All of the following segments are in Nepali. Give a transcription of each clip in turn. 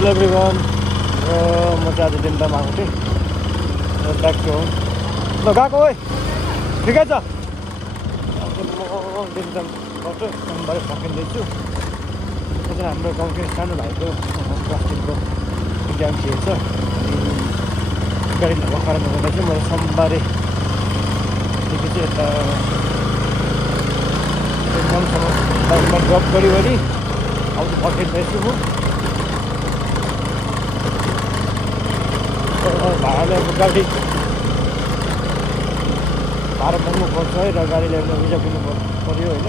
हेलो एभ्रिवान म चाहिँ आज दिनदाम आएको थिएँ ब्याक टु होम ल गएको है ठिकै छ म दिनदामबाट सोमबारै फर्किँदैछु चाहिँ हाम्रो गाउँकै सानो भाइको क्लास 10को इक्जाम थिएछ अनि गाडी नभएको कारणले गर्दा चाहिँ मैले सोमबारेदेखि चाहिँ यता दिनदामसम्म ड्रप गरिवरी अब फर्किँदैछु म भाडाले अब गाडी भाडा पाउनु पर्छ है र गाडी ल्याएर रिजर्भ गर्नु पऱ्यो होइन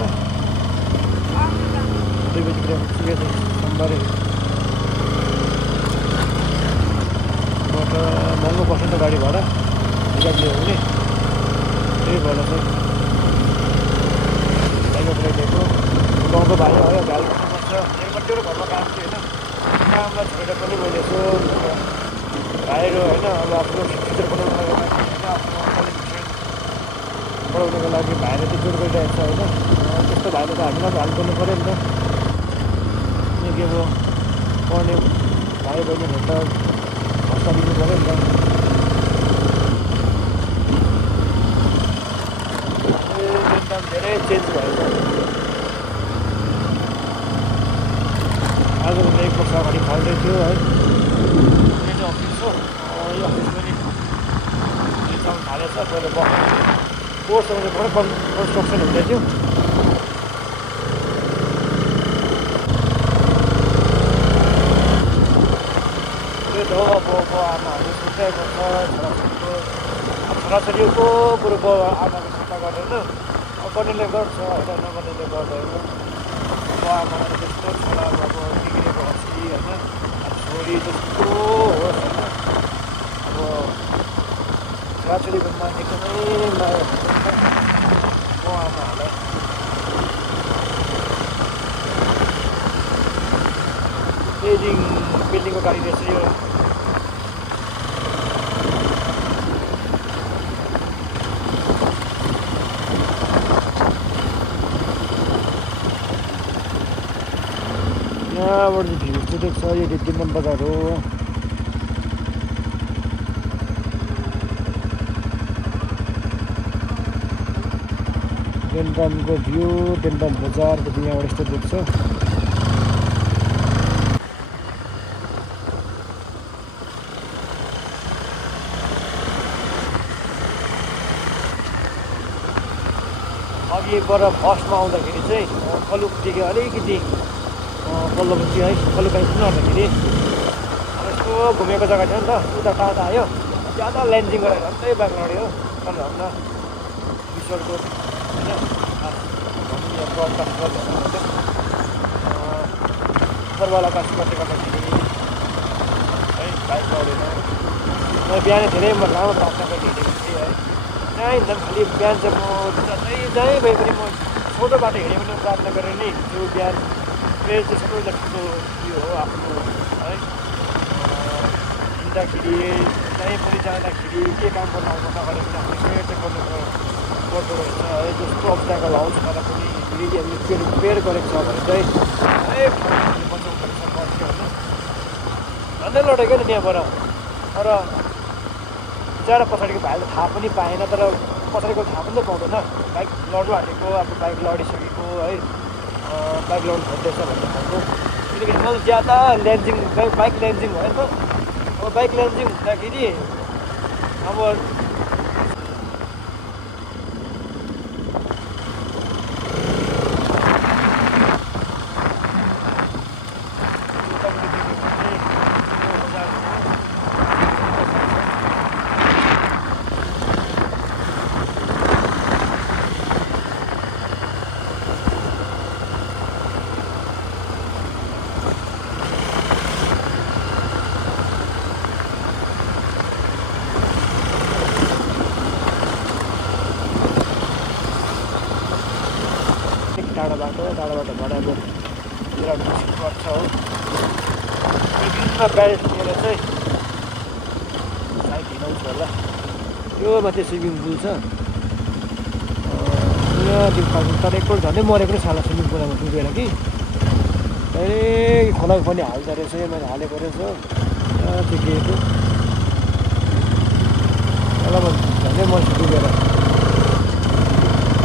2 बजीतिर पुगेछ सोमबारे महँगो पर्छ नि त गाडी भाडा रिजर्भ लियो भने त्यही भएर चाहिँ बाइकको ल्याइदिएको गाउँको भाइ आयो गाडी पर्छ एकमात्र घरमा काम थियो होइन कामलाई छोडेर पनि मैले यसो भाइहरू होइन अब आफ्नो फ्युचर बनाउनुको लागि होइन आफ्नो क्वालिफिकेसन बढाउनुको लागि भाइले चाहिँ जोड गरिरहेको छ होइन त्यस्तो भाइले त हामीलाई हाल गर्नु पऱ्यो नि त किनकि अब पढ्ने भाइ बहिनीहरू त हप्ता दिनु पऱ्यो नि त एकदम धेरै चेन्ज भएको आजभन्दा 1 वर्ष अगाडि फल्दै थियो है अफिस हो यो अफिस पनि चल्न थालेछ पहिले कोर्सहरू चाहिँ कन्स्ट्रक्सन हुँदै थियो त्यही त हो अब आमाहरू सुत्ताएको छ छोराछोरीको कुरो आमाको चिन्ता गर्दैन अब गर्नेले गर्छ होइन नगर्नेले गर्दैन अब आमाले त्यस्तो छोरा अब बिग्रेको हसी होइन छोरी जस्तो होस् होइन अब छोराछोरीको मान एकदमै माया म आमाहरूलाई बिल्डिङको गाडी रहेछ यो यहाँबाट चाहिँ भ्यू चाहिँ देख्छ यो दिनदाम बजार हो दिनदामको भ्यू दिनदाम बजारको चाहिँ यहाँबाट यस्तो देख्छ अघिबाट फर्स्टमा आउँदाखेरि चाहिँ कलुकदेखि अलिकति पल्लोपट्टि है कलुक आइपुग्नु आउँदाखेरि अब यस्तो घुमेको जग्गा थियो नि त उता टाढा आयो ज्यादा ल्यान्डिङ गरेर अन्त बाइक लड्यो तर भन्दा ईश्वरको होइन ब्रडकास्ट गर्नु उपरवाला कास्ट गर्दै गर्दाखेरि है बाइक लडेन मैले बिहान धेरै लामो बाटोमा हिँडेको थिएँ है कहीँ हिँड्दा खालि बिहान चाहिँ म जहीँ भए पनि म छोटो बाटो हिँडेँ पनि प्रार्थना गरेर नै हिँड्छु बिहान मेरो चाहिँ सबैभन्दा ठुलो उयो हो आफ्नो है हिँड्दाखेरि कहीँ पनि जाँदाखेरि के काम गर्न आउनु नगरे पनि आफ्नो सेयर चाहिँ गर्नु पर्दो रहेछ है जस्तो अब्स्ट्याकल आउँछ तर पनि यदि हामीले प्रिपेयर गरेको छ भने चाहिँ है बचाउनु पर्छ पर्थ्यो होइन झन्डै लडेको नि त्यहाँबाट तर बिचरा पछाडिको भाइले थाहा पनि पाएन तर पछाडिको थाहा पनि त पाउँदैन बाइक लड्नु आँटेको अब बाइक लडिसकेको है बाइक लड्नु खोज्दैछ भन्ने खालको किनकि मैले ज्यादा ल्यान्डिङ बाइक ल्यान्डिङ भयो नि त अब बाइक ल्यान्डिङ हुँदाखेरि अब टाढाबाट भएर अब पर्छ हो विभिन्न ब्यारेज लिएर चाहिँ साइड हिँडाउँछ होला यो माथि स्विमिङ पुल छ यहाँ त्यो तर एकपल्ट झन्डै मरेको नै छ होला स्विमिङ पुलमा डुबेर कि डाइरेक्ट खोलाको पनि हाल्दो रहेछ मैले हालेको रहेछ त्यो गेटो झन्डै मान्छे डुबेर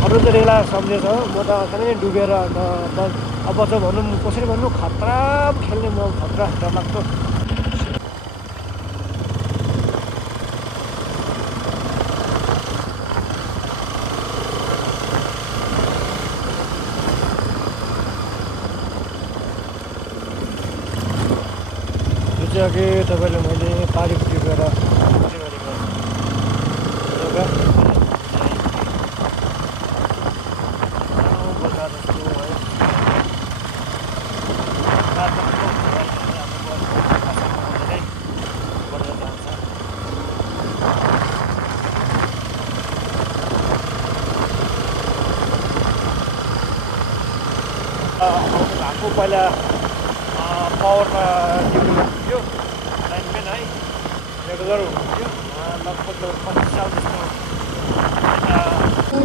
अरू त रेला सम्झेछ म त अचानक डुबेर अन्त अब त भनौँ कसरी भन्नु खतरा खेल्ने म खतरा डरलाग्दो अघि तपाईँले मैले पारिपट्टि गएर गरेको जग्गा बजार जस्तो है भएको पहिला पावरमा थियो लाइनम्यान है रेगुलर हुन्थ्यो लगभग 25 साल जस्तो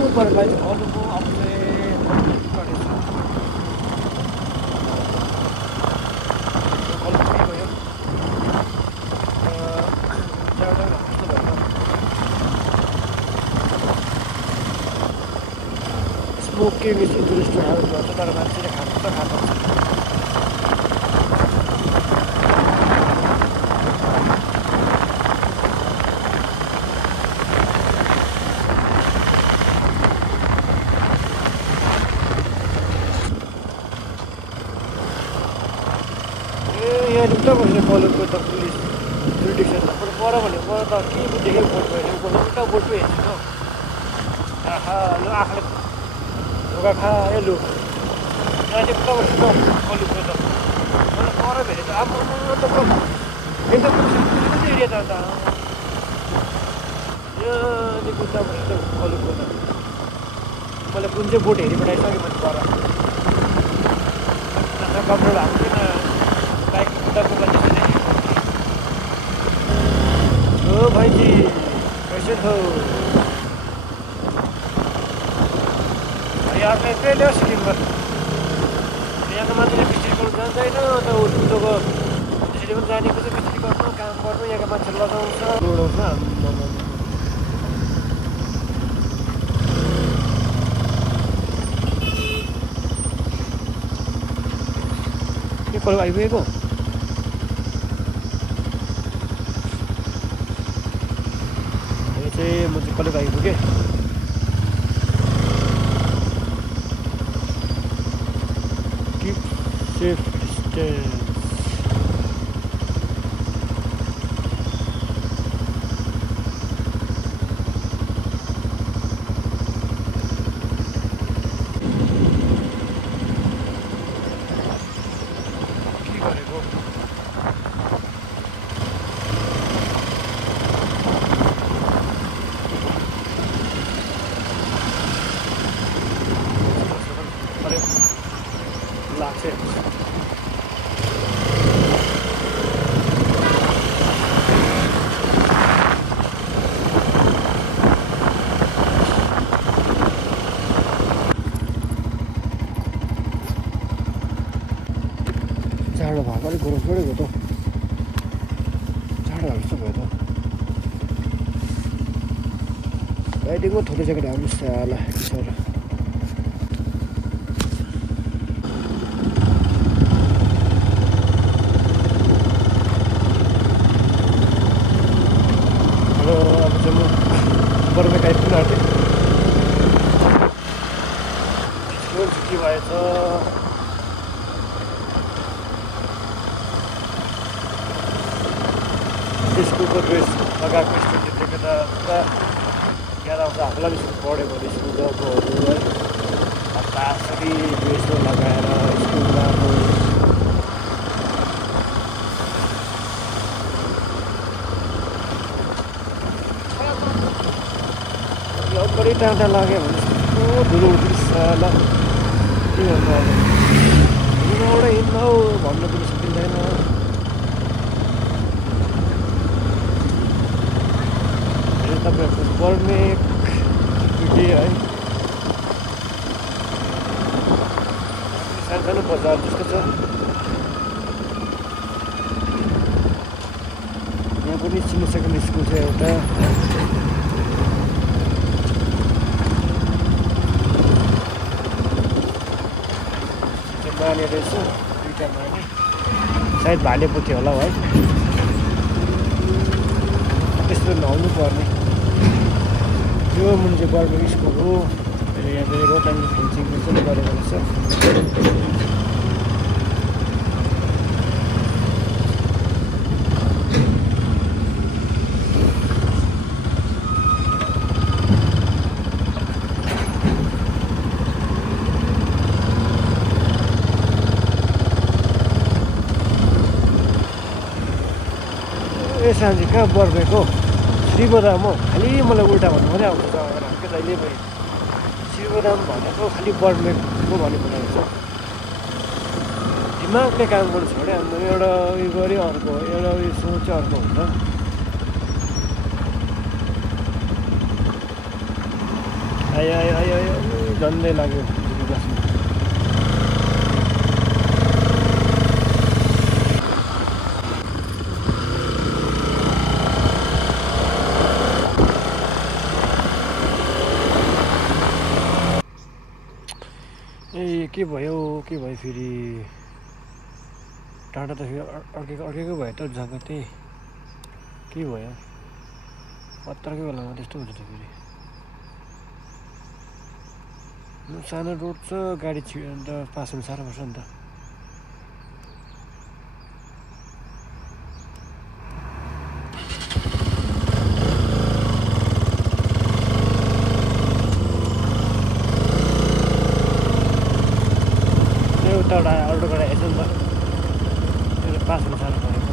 ऊपरलाई चाहिँ अरूको अब चाहिँ गरेछ गयो स्मोकिङ इज टुरिस्ट हाउस भन्छ तर मान्छेले खानु त खान्छ उल्टा बस्ने कलेजको त पुलिस जुडिक्सन पर भने म त के देखेको बोट भयो उल्टा बोट पो हेर्छु आहा लु आँखाले ढोका खायो लु यहाँ चाहिँ उल्टा बस्नु कलेजको त मलाई पर भेटेँ त अब त एकदम एरिया त अन्त यहाँदेखि उल्टा बस्नु कलेजको त मैले कुन चाहिँ बोट हेरिपठाइसकेँ मैले पर कम्प्युटर हाल्दैन बाइक उताको बच्चे ओ भाइजी कैसे हो यार मैं पहले सिक्किम में यहाँको मान्छेले बिक्री गर्नु जान्दैन अन्त उल्टोको त्यसरी पनि जानेको चाहिँ बिक्री गर्नु काम गर्नु यहाँको मान्छे लगाउँछ के कल आइपुगेको म चाहिँ कलेज आइपुगेँ किप सेफ डिस्टेन्स के गरेको लाग्छ जाडो भएको अलिक गरम परेको त जाडो जस्तो भयो त राइडिङमा थोरै ज्याकेट हाल्नु होला सर बर्मेक आइपुग्नु आँटेँ स्कुल छुट्टी भएछ स्कुलको ड्रेस लगाएको स्टुडेन्ट देखेर पुरा याद आउँछ हामीलाई स्कुल पढ्यो भने स्कुल जबहरू है हतासरी ड्रेसहरू लगाएर स्कुलमा बढी टाढा लाग्यो भने धुलो उठ्छ ल के भन्नु अब हिँड्नुबाट हिँड्नु भन्नु पनि सकिँदैन तपाईँहरूको बर्मेक है सानो सानो बजार जस्तो छ पनि चिनिसक्ने स्कुल छ एउटा। माने रहेछ दुईवटा माने, सायद भालेपोथी होला है, त्यस्तो नहुनु पर्ने। यो मुनि गभर्मेन्ट स्कुल हो। यहाँ चाहिँ रोड एन्ड फेन्सिङ पनि गरेको रहेछ। साँझी कहाँ बर्मेको शिवधाम हो। खालि मलाई उल्टा भन्नु पनि आउँछ जग्गा के जहिले पनि शिवधाम भनेको खालि बर्मेको भन्ने बनाएको छ। दिमागले काम गर्नु छोड्यो अन्त एउटा उयो गऱ्यो अर्को, एउटा उयो सोच्यो अर्को हुन्छ। आयो आयो आयो आयो झन्डै लाग्यो। ए के भयो फेरि टाढा त फेरि अर्केको भयो त जग्गा त्यही के भयो पत्रकै बेलामा त्यस्तो हुन्छ त फेरि। सानो रोड छ, गाडी अन्त पास हुनु साह्रो पर्छ नि त। एउटा अल्टो गाडी आएछ नि त, त्यो पास हुनु साह्रो परेको।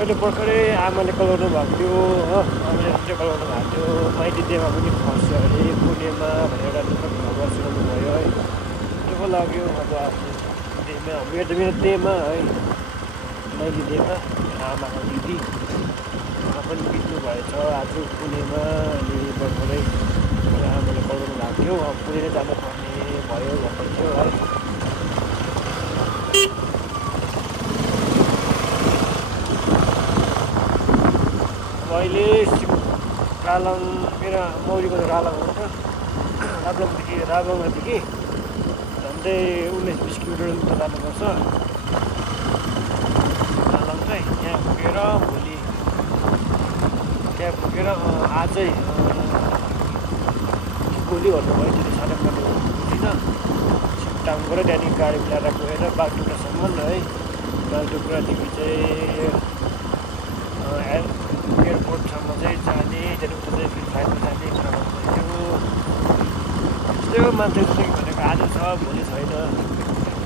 अहिले भर्खरै आमाले कलाउनु भएको थियो हो, आमाले चाहिँ कलाउनु भएको थियो। माइती देमा पनि खस्यो अरे पुणेमा भनेर एउटा खबर सुनाउनु भयो है। त्यो लाग्यो अब आफ्नो देमा, मेरो देमा है, माइती देमा आमाको दिदी उहाँ पनि बित्नु भएछ आज पुणेमा। अनि भर्खरै आमाले कलाउनु भएको थियो, अब पुणे नै जानुपर्ने भयो भर्खर थियो है। अहिले रालङ मेरो मौरीको रालङ हुन्छ, राबङदेखि झन्डै 19-20 किलोमिटर त जानुपर्छ रालङ चाहिँ। यहाँ पुगेर भोलि त्यहाँ पुगेर आजै भोलि भन्नुभयो त्यो सानो खानु बुझिनँ। सिक्तामबाट त्यहाँदेखि गाडी मिलाएर गएर बागडुग्रासम्म है। बागडुग्रादेखि चाहिँ एयरपोर्टसम्म चाहिँ जाने, त्यहाँदेखि उता चाहिँ फेरि फ्लाइटमा जाने कुरा भन्नुभयो। त्यो मान्छे चाहिँ भनेको आज छ भोलि छैन,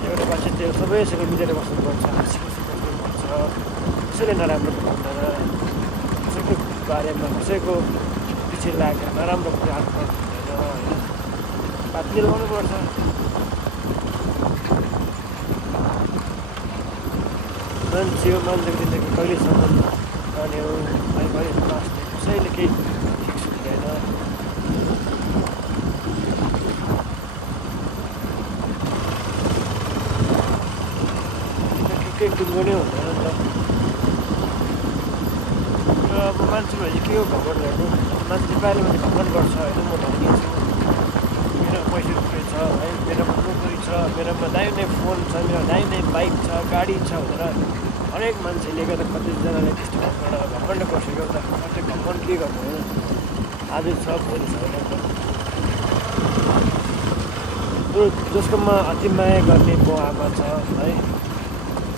एउटा मान्छे त्यो सबैसँग मिलेर बस्नुपर्छ, हाँसी खुसी बस्नुपर्छ। कसैले नराम्रो भन्दैन, कसैको बारेमा कसैको पछि लागेर नराम्रो कुरा गर्नु हुँदैन होइन, बात मिलाउनुपर्छ। मान्छेको जिन्दगी कहिलेसम्म रहने हो, कहिले बाँच्ने, कसैले केही फिक्स हुँदैन। केही टुङ्गो नै हुँदैन नि त। अब मान्छे भए के हो घमण्ड गर्नु, मान्छे बाहिर मान्छे घमण्ड गर्छ होइन। म धनी छु, मेरोमा पैसा रुपियाँ छ है, मेरोमा नोकरी छ, मेरोमा दाइँ फोन छ, मेरो दाइँ बाइक छ, गाडी छ भनेर हरेक मान्छेले गर्दा कतिजनाले त्यस्तो घमण्ड गर्छ। एउटा सबै घमण्ड के गर्नु होइन, आज छ भोलि छैन। जसकोमा अति माया गर्ने बाउ आमा छ है,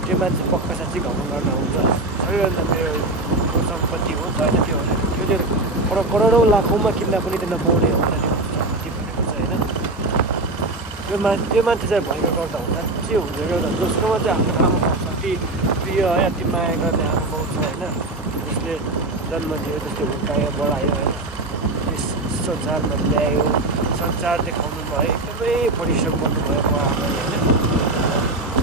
त्यो मान्छे पक्का साँच्चै घमण्ड गर्न हुन्छ सबैभन्दा मेरो सम्पत्ति हो छैन त्यो भनेर त्यो चाहिँ करोडौँ लाखौँमा किन्दा पनि त्यो नपाउने हो भनेर सम्पत्ति भनेको चाहिँ होइन त्यो मान्छे चाहिँ भएको गर्दा हुँदा के हुन्छ एउटा जसकोमा चाहिँ आफ्नो आमा बाउ छ कि प्रिय है अति माया गर्ने आमा बाउ छ होइन जसले जन्म दियो जसले हुर्कायो बढायो होइन यस संसारमा ल्यायो संसार देखाउनु भयो एकदमै परिश्रम गर्नुभयो म आमाले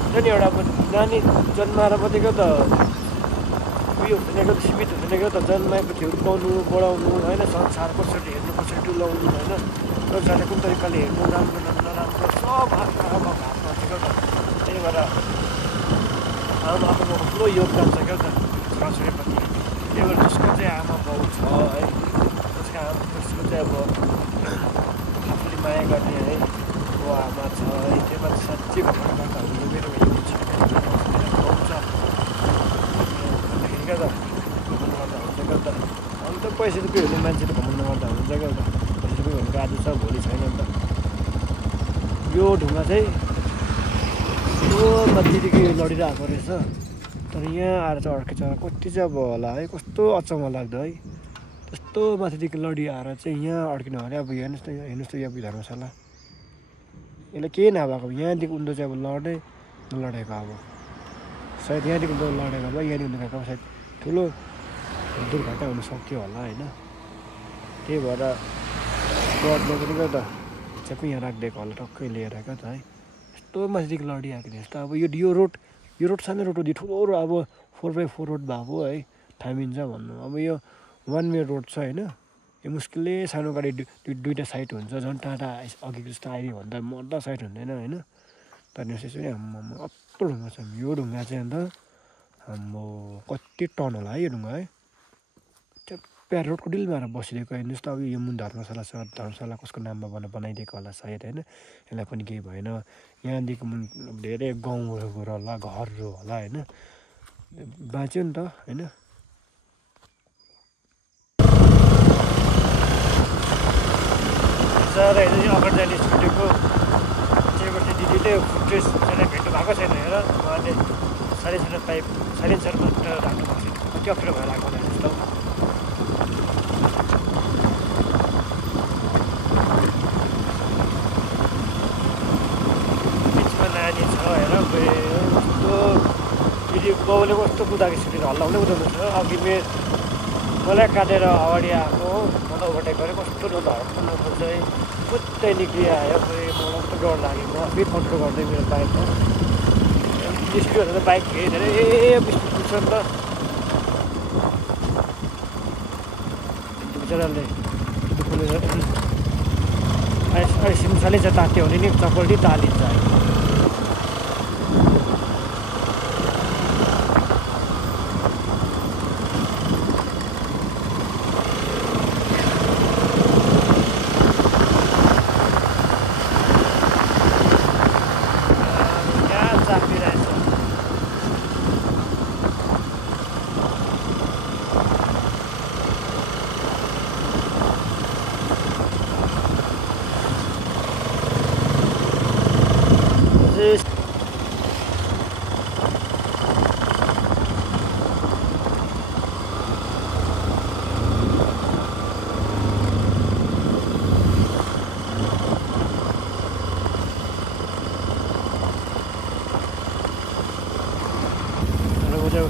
होइन एउटा नानी जन्माएर मात्रै त उयो हुँदैन क्या त सीमित हुँदैन क्या त जन्माएपछि हुर्काउनु बढाउनु होइन संसार कसरी हेर्नु कसरी डुलाउनु होइन संसारले कुन तरिकाले हेर्नु राम्रो नराम्रो सब आफ्नो आमाको हातमा छ क्या त त्यही भएर आमाको ठुलो योगदान छ क्या त छोराछोरीप्रति त्यही भएर जसको चाहिँ आमा बाउ छ है जसको चाहिँ अब आफूले माया गर्ने है को आमा छ है त्यो मान्छे साँच्चै घमण्ड गर्दा हुन्छ मेरो भाइ छ आउँछ क्या त घमण्ड गर्दा हुन्छ क्या त अन्त पैसा रुपियाँ हुने मान्छेले घमण्ड गर्दा हुन्छ क्या त पैसा रुपियाँ भनेको आज छ भोलि छैन नि त यो ढुङ्गा चाहिँ यो माथिदेखि लडिरहेको रहेछ तर यहाँ आएर चाहिँ अर्कै छ कति चाहिँ अब होला है कस्तो अचम्म लाग्दो है त्यस्तो माथिदेखि लडिआएर चाहिँ यहाँ अड्किनु अरे अब हेर्नुहोस् त यो धर्मशाला यसलाई केही नभएको अब यहाँदेखि उन्दो चाहिँ अब नलडेको अब सायद यहाँदेखि उन्दो लडेको भए यहाँदेखि उन्दो गएको सायद ठुलो दुर्घटना हुन सक्थ्यो होला होइन त्यही भएर रडले पनि क्या त चाहिँ यहाँ राखिदिएको होला टक्कै लिएर क्या त है यस्तो माथिदेखि लडिआएको जस्तो अब यो रोड सानो रोड हो ठुलो अब 4x4 रोड भएको है थामिन्छ भन्नु अब यो 1 वे रोड छ होइन यो मुस्किलले सानो गाडी दुईवटा साइड हुन्छ झन् टाढा अघिको जस्तो आइदियो भन्दा मर्दा साइड हुँदैन होइन तर यसो नि हाम्रो अत्रो ढुङ्गा छ यो ढुङ्गा चाहिँ अन्त हाम्रो कति टन होला है यो ढुङ्गा है प्यार रोडको डिलमा बसिदिएको हेर्नुहोस् त अब यो मुन धर्मशाला छ धर्मशाला कसको नाममा बनाइदिएको होला सायद होइन यसलाई पनि केही भएन यहाँदेखि मुन धेरै गाउँहरू होला घरहरू होला होइन बाँच्यो नि त होइन र हेर्नु अगाडि जाने छुटेको चेबाट दिदीले फुटेज छैन भेट्नु भएको छैन हेर उहाँले साइलेन्सर पाइप साइलेन्सर मात्र राख्नु भएको छैन कति अप्ठ्यारो भएर आएको हेर्नुहोस् त बिचमा नानी छ हेर कस्तो दिदी बाउले कस्तो कुदाएको छुटेर हल्लाउँदै कुदाउनु छ अघि मलाई काटेर अगाडि आएको मलाई ओभरटेक गरेँ कस्तो डर हड्नु खोज्छ है पुत्तै निक्लिआयो मलाई कस्तो डर लाग्यो म आफै कन्ट्रोल गर्दै मेरो बाइकमा स्पिडहरू त बाइक धेरै स्पिड पुग्छ नि त बिचराले दुःखले अहिले सिमसाले चाहिँ तात्यो भने नि चपल्टी तालिन्छ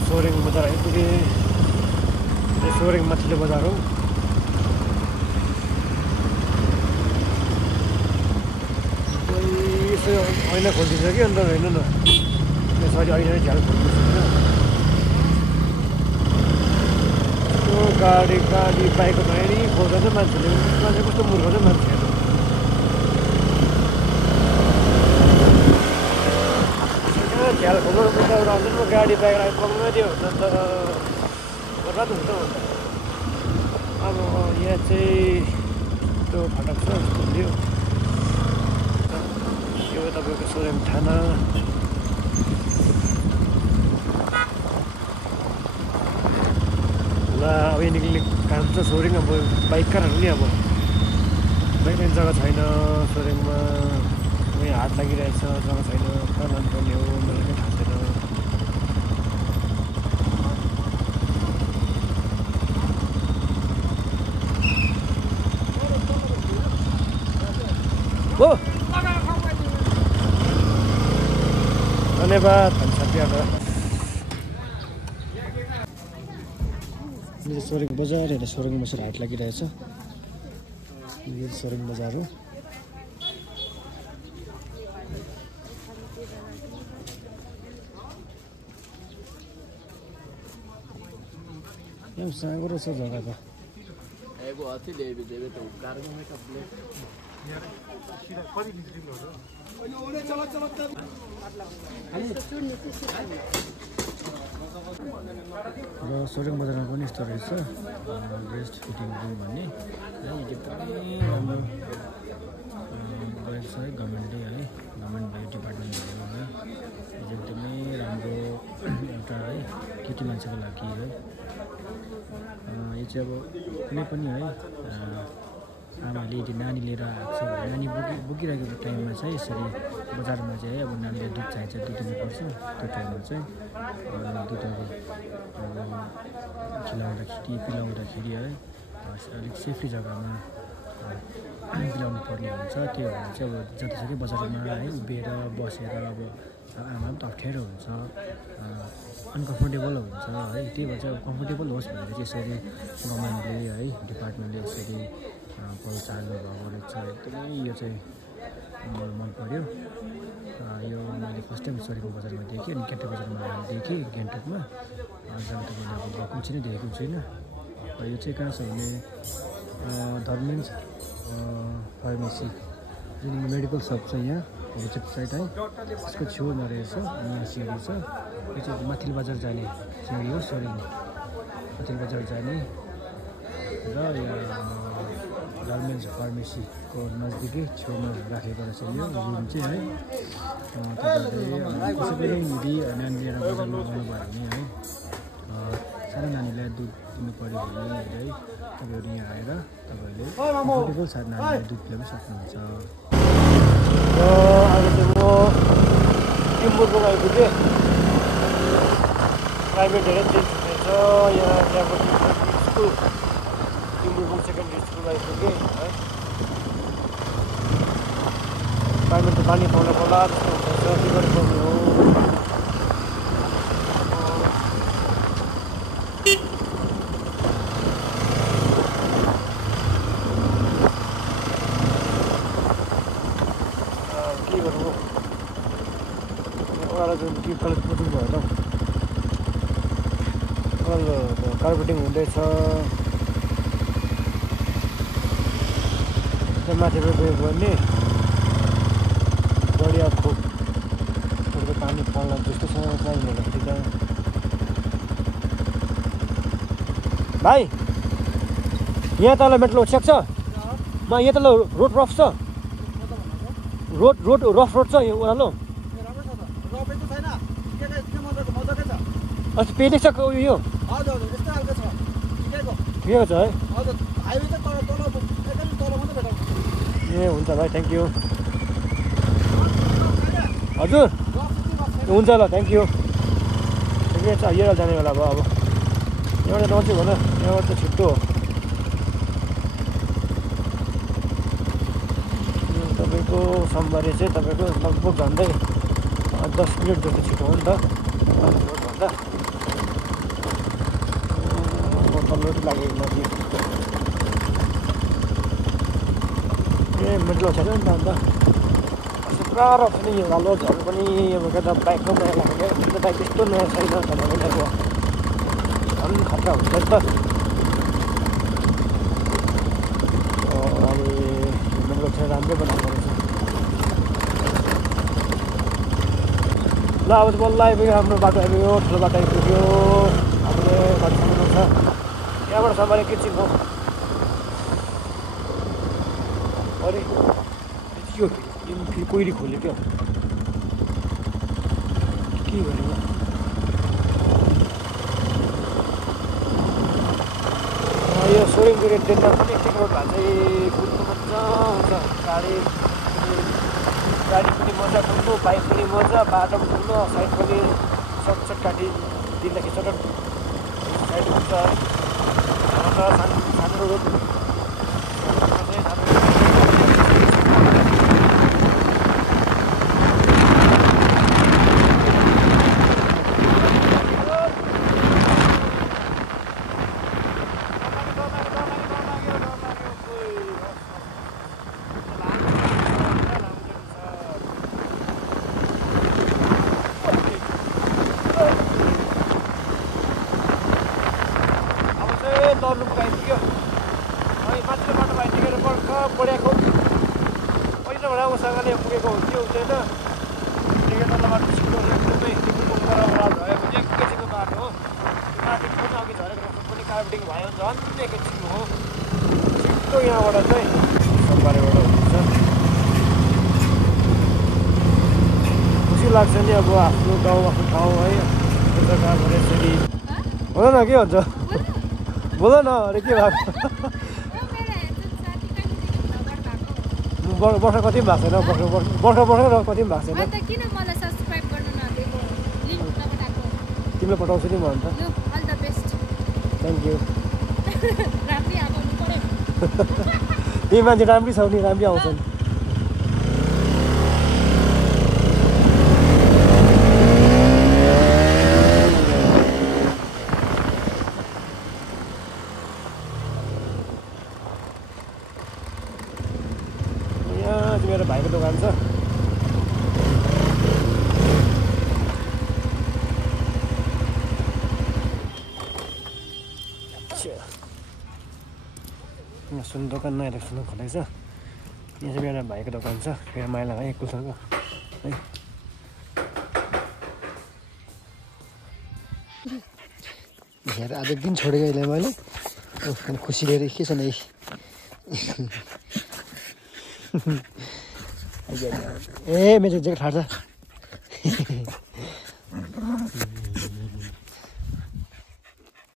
सोरेङ बजार आइपुगे सोरेङ माथिल्लो बजार हो यसो ऐना खोलिदिन्छ कि अन्त हेर्नु न यसरी ऐना झ्याल खोलिदिन्छ होइन गाडी बाइकको भाइ खोज्छ मान्छेले कस्तो मूर्ख छ मान्छेहरू झ्याल खोल्नु उताबाट आउँदैन म गाडी बाइक पक्रिँदै दियो भने त बर्बाद हुन्छ भन्दा अब यहाँ चाहिँ त्यो फाटक छ यो तपाईँको सोरेङ थाना ल अब यहाँ निक्लिने काम छ सोरेङ अब बाइकरहरू नि अब बाइक लाने जग्गा छैन सोरेङमा यहाँ हात लागिरहेछ जग्गा छैन कहाँ लानुपर्ने हो मलाई पनि थाहा छैन धन्यवाद साथीहरु। यो सोरेङ बजार हेर सोरेङ बजार हाट लागिरहेछ। यो सोरेङ बजार हो। यो साँगो रहेछ जग्गा त। एगो अथि देबे त कार्गो में कप्ले यार सिधा कति दिनु हो अहिले ओले चल त र सोरेङ बजारमा पनि यस्तो रहेछ बेस्ट फिटिङ रुम भन्ने है। एकदमै राम्रो गरेको छ है गभर्मेन्टले है। गभर्मेन्ट भयो डिपार्टमेन्टहरू है। एकदमै राम्रो एउटा है केटी मान्छेको लागि है। यो चाहिँ अब कुनै पनि है आमाले यदि नानी लिएर आएको छ भने नानी बोकिरहेको टाइममा चाहिँ यसरी बजारमा चाहिँ है अब नानीले दुध चाहिन्छ दुध दिनुपर्छ। त्यो टाइममा चाहिँ दुधहरू खिलाउँदाखेरि पिलाउँदाखेरि है अलिक सेफ्टी जग्गामा पिलाउनु पर्ने हुन्छ। त्यो भएर चाहिँ अब जतिसक्दो बजारमा है उभिएर बसेर अब आमा पनि त अप्ठ्यारो हुन्छ अनकम्फर्टेबल हुन्छ है। त्यही भएर चाहिँ अब कम्फर्टेबल होस् भनेर चाहिँ यसरी गभर्मेन्टले है डिपार्टमेन्टले यसरी पहल चाल्नु भएको रहेछ। एकदमै यो चाहिँ मलाई मन पर्यो। यो मैले फर्स्ट टाइम सोरेङ बजारमा देखेँ अनि गेन्टोक बजारमा देखेँ गान्तोकमा। जहाँ त मैले अब गएको छैन देखेको छैन। र यो चाहिँ कहाँ छ भने धर्मेन्स फार्मेसी जुन मेडिकल सप छ यहाँ अपोजिट साइड है यसको छेउमा रहेछ। यहाँ सिँढी छ। यो चाहिँ माथिल्लो बजार जाने सिँढी हो सोरेङ माथिल्लो बजार जाने र यहाँ धर्मेन्स फार्मेसीको नजिकै छेउमा राखेको रहेछ यो रुम चाहिँ है। तपाईँहरूले कसै पनि यदि नानी लिएर बजारमा आउनुभयो भने है सानो नानीलाई दुध दिनु पऱ्यो भने है तपाईँहरू यहाँ आएर तपाईँहरूले कम्फर्टेबल साथ नानीलाई दुध ल्याउन सक्नुहुन्छ। र अहिले चाहिँ म टिम्बुरमा आइपुगेँ। प्राइभेट हेरेर चेन्ज हुँदैछ यहाँ त्यहाँको स्कुल टिम्बुरबुङ सेकेन्डरी स्कुल आइपुगेँ है। प्राइभेट त पानी पाउन खोला त्यस्तो हुँदैछ के गर्नुपर्ने हो। के गर्नु एउटा जुन के कलेज पुग्नु भयो त कार्पेटिङ हुँदैछ। माथिबाट गयो भने बढिया खोपहरूको पानी पर्ला जस्तोसँग चाहिने हुँदाखेरि त भाइ यहाँ तल मेट्रो सेक छ म यहाँ तल रोड रफ छ रोड रफ रोड छ यो ओह्रालो अस्ति पेलेको छ यो ठिकै छ है। ए हुन्छ भाइ थ्याङ्क यू। हजुर हुन्छ ल थ्याङ्क यू। ठिकै छ हिँडेर जाने बेला भयो अब यहाँबाट नजिक भन यहाँबाट त छिट्टो हो। तपाईँको सोमबारे चाहिँ तपाईँको लगभग झन्डै 10 मिनट जस्तो छिटो हो नि त भन्दा तल्लोटी लागेको नजिक ए मेट्रो छैन नि त अन्त अस्ति पुरा रफ नि यो रोडहरू पनि अब के त बाइकको नयाँ लाग्यो त्यो बाइक त्यस्तो नयाँ छैन तपाईँको अब झन् खतरा हुन्छ नि त। अनि मेट्रो चाहिँ राम्रै बनाएको रहेछ। ल अब चाहिँ बल्ल आइपुग्यो हाम्रो बाटो आइपुग्यो ठुलो बाटो आइपुग्यो। हामीले घरसम्म छ यहाँबाट सम्हाले एकैछिन हो। अरे यो फेरि कोइली खोल्यो क्या के गर्नु यो सोरेङको रेड डेनमा पनि एकटिक रोड भएको चाहिँ कुद्नु मजा आउँछ। गाडी पनि मजा कुद्नु बाइक पनि मजा बाटो पनि कुद्नु साइड पनि सर्टकट काटिदिँदाखेरि सर्टकट साइड हुन्छ है। सानो रोड बढियाको पहिलो राम्रोसँगले पुगेको हुन्थ्यो हुँदैन ठिकै तल बाटो छिटो एकदमै टिपुको बराबर झरेको चाहिँ एकैछिनको बाटो हो माथि पनि अघि झरेको रस्ता पनि कार्पेटिङ भयो झन् एकैछिन हो छिटो यहाँबाट चाहिँ सोमबारेबाट हुन्छ खुसी लाग्छ नि अब आफ्नो गाउँ आफ्नो ठाउँ है त्यो जग्गाबाट यसरी बोल न के भन्छ बोल न अरे के भएको वर्ष कति पनि भएको छैन वर्ष कति पनि भएको छैन तिमीले पठाउँछु नि म अन्त थ्याङ्क यू तिमी मान्छे राम्रै छौ नि राम्रै आउँछन् यहाँ मेरो भाइको दोकान छ यहाँ सुन दोकान नयाँ सुन खोलेको छ यहाँ चाहिँ मेरो भाइको दोकान छ मेरो माइला भाइ कुलसँग है हेर आज एक दिन छोडेको यसलाई मैले खुसी लिएर के छ नि ए मेरो ज्याकेट फाट्छ